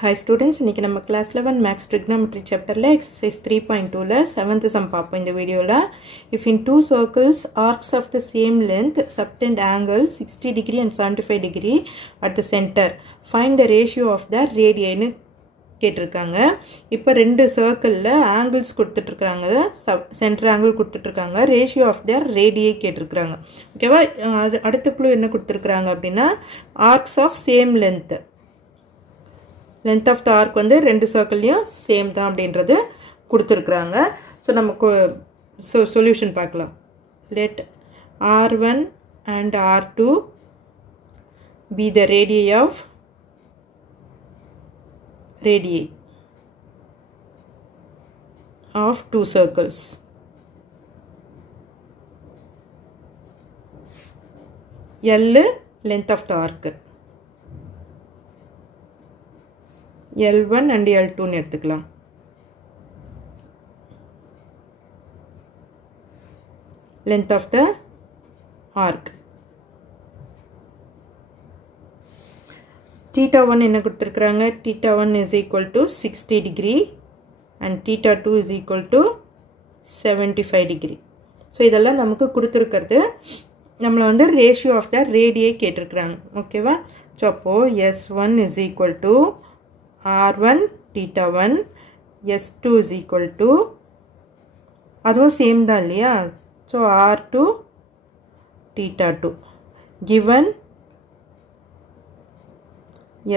Hi students, இன்னைக்கு நம்ம class 11 Max Trigonometry chapterல exercise 3.2ல 7th sum பார்ப்போம் இந்த வீடியோல. If in two circles arcs of the same length subtend angles 60 degree and 75 degree at the center, find the ratio of the radii னு கேட்டிருக்காங்க. இப்போ ரெண்டு சர்க்கிள்ல angles கொடுத்துட்டு இருக்காங்க, சென்டர் ஆங்கிள் கொடுத்துட்டு இருக்காங்க, ரேஷியோ ஆஃப் their radii கேட்டிருக்காங்க. ஓகேவா? அடுத்த க்ளூ என்ன கொடுத்திருக்காங்க அப்படினா arcs of same length. Length of the arc வந்து ரெண்டு சர்க்கிள்லயும் சேம் தான் அப்படின்றது கொடுத்திருக்காங்க. சோ நமக்கு சொல்யூஷன் பார்க்கலாம். Let R1 and R2 be the radii of two circles. L length of the arc. L1 and L2 னு எடுத்துக்கலாம். Length of the arc. Theta 1 என்ன கொடுத்திருக்காங்க? Theta 1 is equal to 60 degree and Theta 2 is equal to 75 degree. So இதெல்லாம் நமக்கு கொடுத்திருக்கிறது. நம்மள வந்து ratio of the radii கேட்டிருக்காங்க. ஓகேவா? So அப்போ S1 is equal to R1 theta 1, S2 is equal to, அதுவும் சேம் தான் இல்லையா? So R2 theta 2, given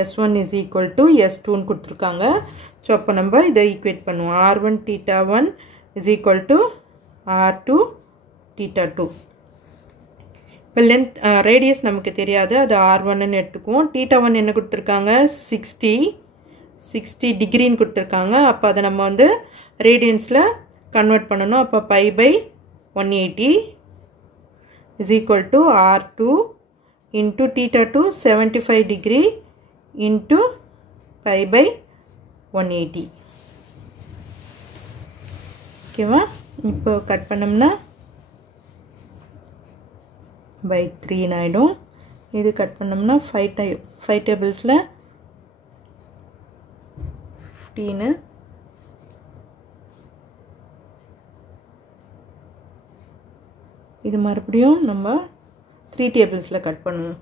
S1 is equal to S2 னு கொடுத்திருக்காங்க. So அப்போ நம்ம இதை ஈக்குவேட் பண்ணுவோம். R1 theta 1 is equal to R2 theta 2. இப்போ லென்த் ரேடியஸ் நமக்கு தெரியாது, அது R1 னு எடுத்துக்குவோம். theta 1 என்ன கொடுத்திருக்காங்க? 60 டிகிரின்னு கொடுத்திருக்காங்க. அப்போ அதை நம்ம வந்து ரேடியன்ஸ்ல கன்வெர்ட் பண்ணணும். அப்போ pi by 180 is equal to R2 into theta 2 75 degree into pi by 180. ஓகேவா? இப்போ கட் பண்ணோம்னா by 3 ஆயிடும். இது கட் பண்ணோம்னா 5 டேபிள்ஸ்ல 15. இது மறுபடியும் நம்ம 3 டேபிள்ஸ்ல கட் பண்ணணும்.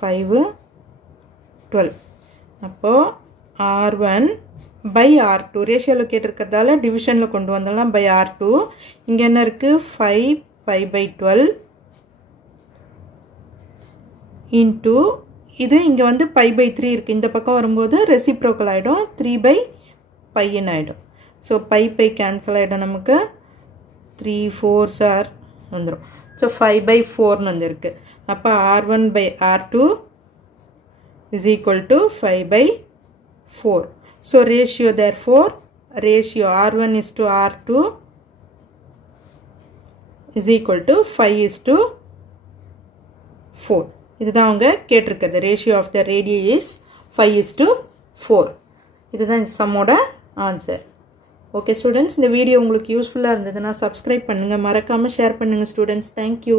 5 12. அப்போ R1 by R2 ரேஷியோல கேட்டிருக்கிறதால டிவிஷன்ல கொண்டு வந்தோம்னா by R2. இங்க என்ன இருக்கு? 5 pi by 12 into இது இங்க வந்து pi by 3 இருக்கு. இந்த பக்கம் வரும்போது ரெசிப்ரோக்கல் ஆயிடும், 3 by pi ன்னு ஆயிடும். சோ pi கேன்சல் ஆயிடும், நமக்கு 3 4s ஆர் வந்துரும். சோ 5 by 4 ன்னு வந்திருக்கு. அப்ப R1 by R2 is equal to 5 by 4. So ratio, therefore ratio R1 is to R2 is equal to 5 is to 4. இதுதான் அவங்க கேட்டிருக்கிறது. Ratio of the radii is 5 is to 4. இதுதான் இந்த சம்மோட ஆன்சர். ஓகே ஸ்டூடெண்ட்ஸ், இந்த வீடியோ உங்களுக்கு யூஸ்ஃபுல்லாக இருந்ததுன்னா சப்ஸ்கிரைப் பண்ணுங்கள், மறக்காமல் ஷேர் பண்ணுங்கள் ஸ்டூடெண்ட்ஸ். தேங்க்யூ.